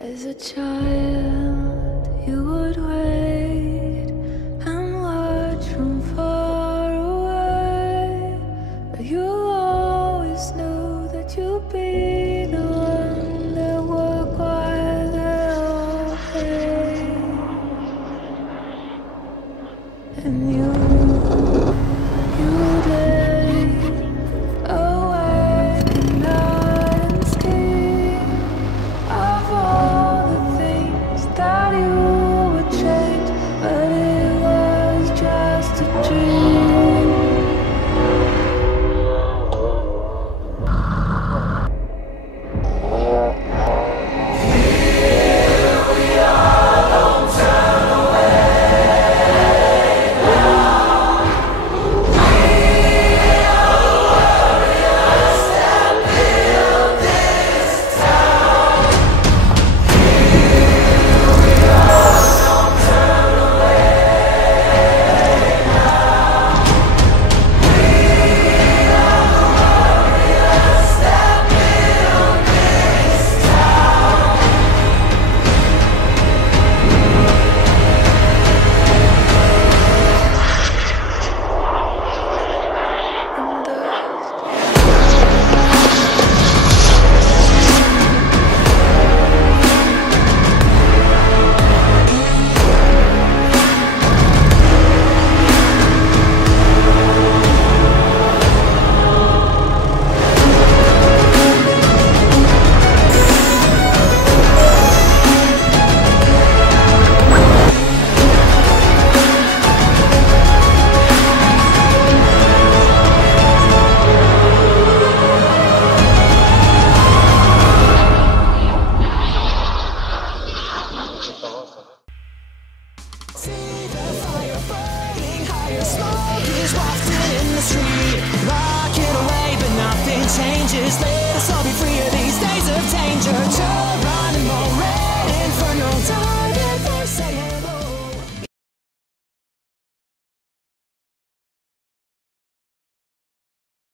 As a child, you would wait and watch from far away, but you always knew that you'd be the one that would quiet their pain. And you lay awake at night and scheme of all the things that you would change, but it was just a dream. Here we are, don't turn away now. We are warriors that build this town. Here we are, don't turn away now. We are warriors that build this town. See the fire burning higher, smoke is wafted in the street. Lock it away, but nothing changes. Let us all be free of these days of danger.